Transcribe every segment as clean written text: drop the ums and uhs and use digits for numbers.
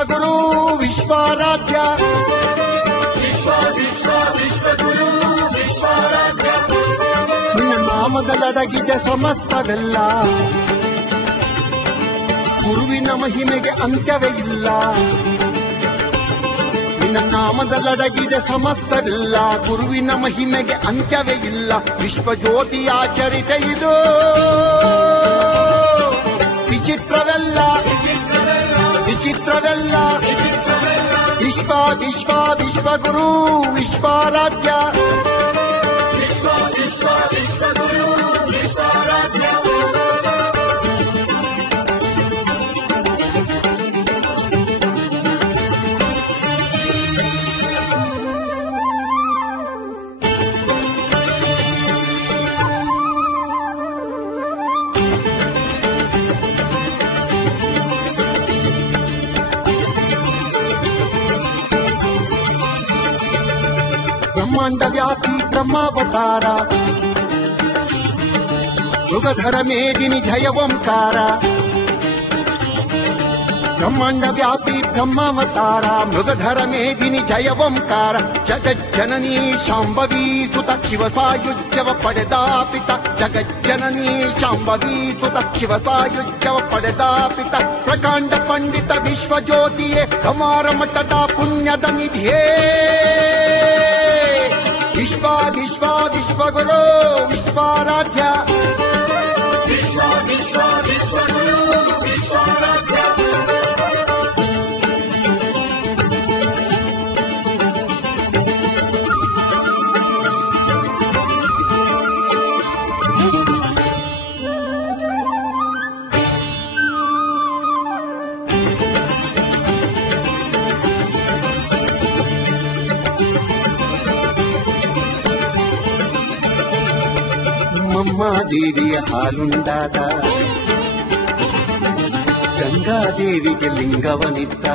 ವಿಶ್ವಗುರು ವಿಶ್ವಾರಾಧ್ಯ ವಿಶ್ವಗುರು ವಿಶ್ವಾರಾಧ್ಯ ನಿನ್ನ ನಾಮದಲ್ಲಡಗಿದೆ ಸಮಸ್ತವೆಲ್ಲ ಗುರುವಿನ ಮಹಿಮೆಗೆ ಅಂತ್ಯವೇ ಇಲ್ಲ ನಿನ್ನ ನಾಮದಲ್ಲಡಗಿದೆ ಸಮಸ್ತವೆಲ್ಲ ಗುರುವಿನ ಮಹಿಮೆಗೆ ಅಂತ್ಯವೇ ಇಲ್ಲ ವಿಶ್ವಜ್ಯೋತಿಯ ಚರಿತೆ ಇದು ವಿಚಿತ್ರವೆಲ್ಲ ವಿಚಿತ್ರವೆಲ್ಲ ವಿಶ್ವಗುರು ವಿಶ್ವಾರಾಧ್ಯ ವಿಶ್ವಗುರು ವಿಶ್ವಾರಾಧ್ಯ ಬ್ರಹ್ಮಾಂಡ ವ್ಯಾಪಿ ಬ್ರಹ್ಮಾವತಾರ ಯುಗಧರ ಮೇದಿನಿ ಜಯ ಓಂಕಾರ ಬ್ರಹ್ಮಾಂಡ ವ್ಯಾಪಿ ಬ್ರಹ್ಮಾವತಾರ ಮೃಗಧರ ಮೇದಿನಿ ಜಯ ಓಂಕಾರ ಜಗಜ್ಜನನೀ ಶಾಂಭವೀ ಸುತ ಶಿವ ಸಾಯುಜ್ಯವ ಪಡೆದ ಪಿತ ಜಗಜ್ಜನನೀ ಶಾಂಭವೀ ಸುತ ಶಿವ ಸಾಯುಜ್ಯವ ಪಡೆದ ಪಿತ ಪ್ರಕಾಂಡ ಪಂಡಿತ ವಿಶ್ವಜ್ಯೋತಿಯೇ ಕಮಾರ ಮಠದ ಪುಣ್ಯದ ನಿಧಿಯೇ ವಿಶ್ವಗುರು ವಿಶ್ವಾರಾಧ್ಯ ವಿಶ್ವಗುರು ವಿಶ್ವಾರಾಧ್ಯ ದೇವಿಯ ಹಾಲುಂಡಾದ ಗಂಗಾದೇವಿಗೆ ಲಿಂಗವನಿದ್ದ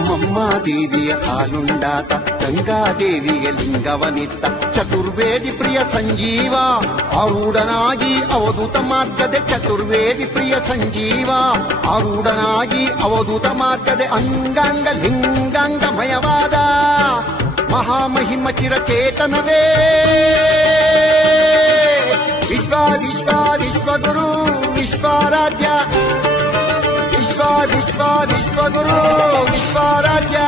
ಮಮ್ಮಾದೇವಿಯ ಹಾಲುಂಡಾದ ಗಂಗಾದೇವಿಗೆ ಲಿಂಗವನಿದ್ದ ಚತುರ್ವೇದಿ ಪ್ರಿಯ ಸಂಜೀವ ಆರೂಢನಾಗಿ ಅವಧೂತ ಮಾರ್ಗದೆ ಚತುರ್ವೇದಿ ಪ್ರಿಯ ಸಂಜೀವ ಆರೂಢನಾಗಿ ಅವಧೂತ ಮಾರ್ಗದೆ ಅಂಗಾಂಗ ಲಿಂಗಾಂಗಮಯವಾದ ಮಹಾಮಹಿಮ ಚಿರಚೇತನವೇ ವಿಶ್ವಗುರು ವಿಶ್ವಾರಾಧ್ಯ ವಿಶ್ವಗುರು ವಿಶ್ವಾರಾಧ್ಯ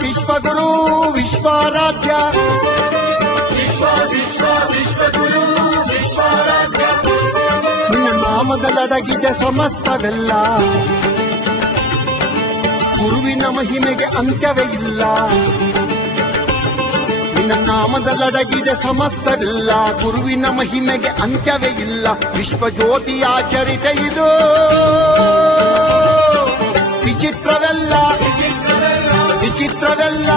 ವಿಶ್ವಗುರು ವಿಶ್ವಾರಾಧ್ಯ ವಿಶ್ವಗುರು ವಿಶ್ವಾರಾಧ್ಯ ನಿನ್ನ ನಾಮದಲ್ಲಡಗಿದೆ ಸಮಸ್ತವೆಲ್ಲ ಗುರುವಿನ ಮಹಿಮೆಗೆ ಅಂತ್ಯವೇ ಇಲ್ಲ ನಿನ್ನ ನಾಮದಲ್ಲಡಗಿದೆ ಸಮಸ್ತವೆಲ್ಲ ಗುರುವಿನ ಮಹಿಮೆಗೆ ಅಂತ್ಯವೇ ಇಲ್ಲ ವಿಶ್ವಜ್ಯೋತಿಯ ಚರಿತೆ ಇದು ವಿಚಿತ್ರವೆಲ್ಲ ವಿಚಿತ್ರವೆಲ್ಲ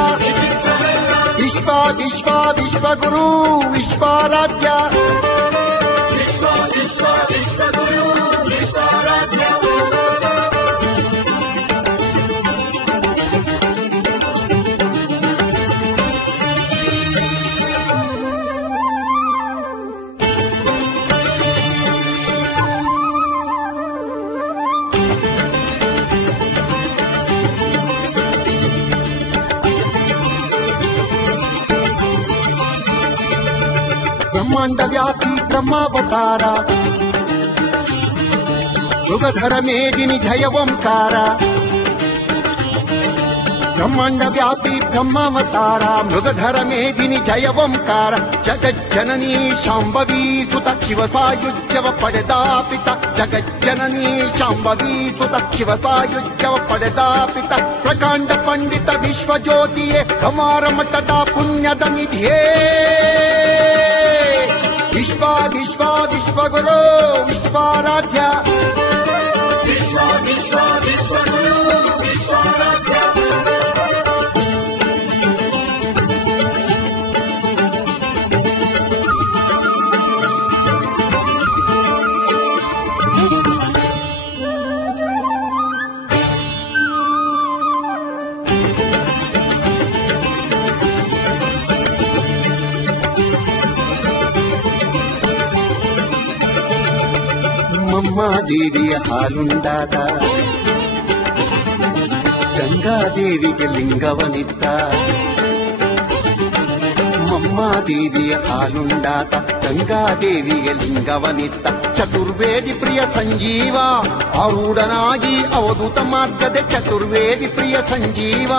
ವಿಶ್ವಗುರು ವಿಶ್ವಾರಾಧ್ಯ ವಿಶ್ವಗುರು ವಿಶ್ವಾರಾಧ್ಯ ಬ್ರಹ್ಮಾಂಡ ವ್ಯಾಪಿ ಬ್ರಹ್ಮಾವತಾರ ಯುಗಧರ ಮೇದಿನಿ ಜಯ ಓಂಕಾರ ಬ್ರಹ್ಮಾಂಡ ವ್ಯಾಪಿ ಬ್ರಹ್ಮಾವತಾರ ಮೃಗಧರ ಮೇದಿನಿ ಜಯ ಓಂಕಾರ ಜಗಜ್ಜನನಿ ಶಾಂಭವಿ ಸುತ ಶಿವ ಸಾಯುಜ್ಯವ ಪಡೆದ ಪಿತ ಜಗಜ್ಜನನಿ ಶಾಂಭವಿ ಸುತ ಶಿವ ಸಾಯುಜ್ಯವ ಪಡೆದ ಪಿತ ಪ್ರಕಾಂಡ ಪಂಡಿತ ವಿಶ್ವಜ್ಯೋತಿಯೇ ಕಮಾರ ಮಠದ ಪುಣ್ಯದ ನಿಧಿಯೇ ವಿಶ್ವ ವಿಶ್ವ ವಿಶ್ವಗುರು ವಿಶ್ವಾರಾಧ್ಯ ವಿಶ್ವ ವಿಶ್ವ ವಿಶ್ವಗುರು ವಿಶ್ವಾರಾಧ್ಯ ದೇವಿಯ ಹಾಲುಂಡಾದ ಗಂಗಾದೇವಿಗೆ ಲಿಂಗವನಿತ್ತ ಮಮ್ಮಾದೇವಿಯ ಹಾಲುಂಡಾದ ಗಂಗಾದೇವಿಗೆ ಲಿಂಗವನಿತ್ತ ಚತುರ್ವೇದಿ ಪ್ರಿಯ ಸಂಜೀವ ಆರೂಢನಾಗಿ ಅವಧೂತ ಮಾರ್ಗದೆ ಚತುರ್ವೇದಿ ಪ್ರಿಯ ಸಂಜೀವ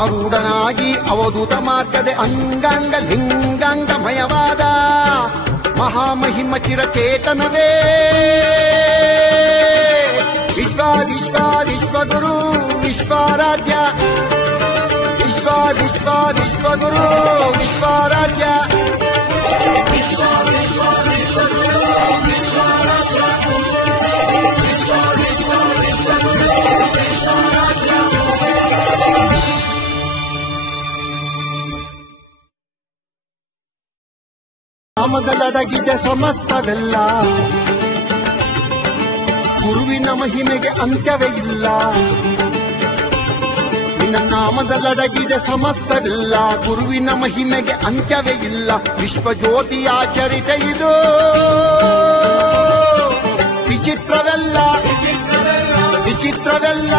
ಆರೂಢನಾಗಿ ಅವಧೂತ ಮಾರ್ಗದೆ ಅಂಗಾಂಗ ಲಿಂಗಾಂಗಮಯವಾದ ಮಹಾಮಹಿಮ ಚಿರಚೇತನವೇ ವಿಶ್ವ ವಿಶ್ವ ವಿಶ್ವಗುರು ವಿಶ್ವಾರಾಧ್ಯ ವಿಶ್ವ ವಿಶ್ವ ವಿಶ್ವಗುರು ವಿಶ್ವಾರಾಧ್ಯ ವಿಶ್ವ ವಿಶ್ವ ವಿಶ್ವಗುರು ವಿಶ್ವಾರಾಧ್ಯ ವಿಶ್ವ ವಿಶ್ವ ವಿಶ್ವಗುರು ವಿಶ್ವಾರಾಧ್ಯ ನಾಮದಲ್ಲಡಗಿದ ಸಮಸ್ತವೆಲ್ಲ ಗುರುವಿನ ಮಹಿಮೆಗೆ ಅಂತ್ಯವೇ ಇಲ್ಲ ನಿನ್ನ ನಾಮದಲ್ಲಡಗಿದ ಸಮಸ್ತವೆಲ್ಲ ಗುರುವಿನ ಮಹಿಮೆಗೆ ಅಂತ್ಯವೇ ಇಲ್ಲ ವಿಶ್ವಜ್ಯೋತಿಯ ಚರಿತೆ ಇದು ವಿಚಿತ್ರವೆಲ್ಲ ವಿಚಿತ್ರವೆಲ್ಲ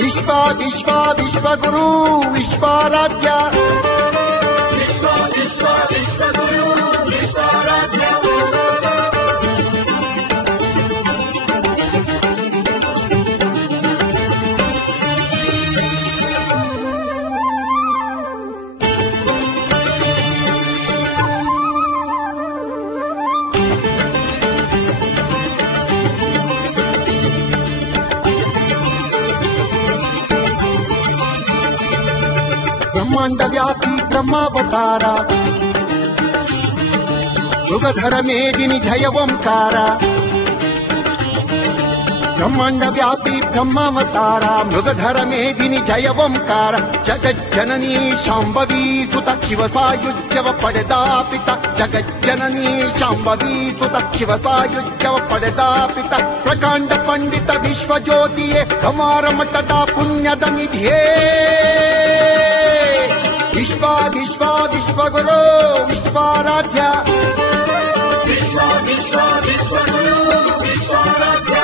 ವಿಶ್ವ ವಿಶ್ವ ವಿಶ್ವಗುರು ವಿಶ್ವಾರಾಧ್ಯ ವಿಶ್ವ ವಿಶ್ವ ವಿಶ್ವಗುರು ವಿಶ್ವಾರಾಧ್ಯ ಬ್ರಹ್ಮಾಂಡ ವ್ಯಾಪಿ ಬ್ರಹ್ಮಾವತಾರ ಮೃಗಧರ ಮೇದಿನಿ ಜಯ ಓಂಕಾರ ಬ್ರಹ್ಮಾಂಡ ವ್ಯಾಪಿ ಬ್ರಹ್ಮಾವತಾರ ಮೃಗಧರ ಮೇದಿನಿ ಜಯ ಓಂಕಾರ ಜಗಜ್ಜನನಿ ಶಾಂಭವಿ ಸುತ ಶಿವ ಸಾಯುಜ್ಯವ ಪಡೆದ ಪಿತ ಜಗಜ್ಜನನಿ ಶಾಂಭವಿ ಸುತ ಶಿವ ಸಾಯುಜ್ಯವ ಪಡೆದ ಪಿತ ಪ್ರಕಾಂಡ ಪಂಡಿತ ವಿಶ್ವಜ್ಯೋತಿಯೇ ಕಮಾರ ಮಠದ ಪುಣ್ಯದ ನಿಧಿಯೇ ವಿಶ್ವ ವಿಶ್ವ ವಿಶ್ವಗುರು ವಿಶ್ವಾರಾಧ್ಯ ವಿಶ್ವ ವಿಶ್ವ ವಿಶ್ವಗುರು ವಿಶ್ವಾರಾಧ್ಯ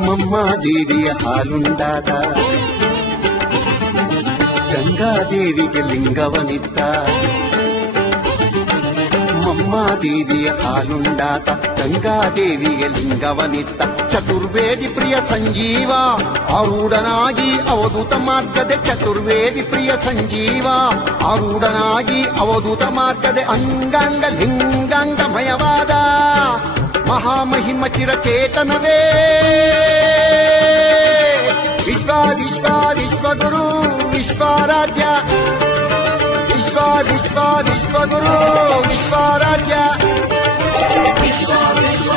ಮಮ್ಮಾದೇವಿಯ ಹಾಲುಂಡಾದ ಗಂಗಾದೇವಿಗೆ ಲಿಂಗವನಿತ್ತ ಮಮ್ಮಾದೇವಿಯ ಹಾಲುಂಡಾದ ಗಂಗಾದೇವಿಗೆ ಲಿಂಗವನಿತ್ತ ಚತುರ್ವೇದಿ ಪ್ರಿಯ ಸಂಜೀವ ಆರೂಢನಾಗಿ ಅವಧೂತ ಮಾರ್ಗದೆ ಚತುರ್ವೇದಿ ಪ್ರಿಯ ಸಂಜೀವ ಆರೂಢನಾಗಿ ಅವಧೂತ ಮಾರ್ಗದೆ ಅಂಗಾಂಗ ಲಿಂಗಾಂಗಮಯವಾದ ಮಹಾಮಹಿಮ ಚಿರಚೇತನವೇ ವಿಶ್ವ ವಿಶ್ವ ವಿಶ್ವಗುರು ವಿಶ್ವಾರಾಧ್ಯ ವಿಶ್ವ ವಿಶ್ವ ವಿಶ್ವಗುರು ವಿಶ್ವಾರಾಧ್ಯ ವಿಶ್ವ ವಿಶ್ವ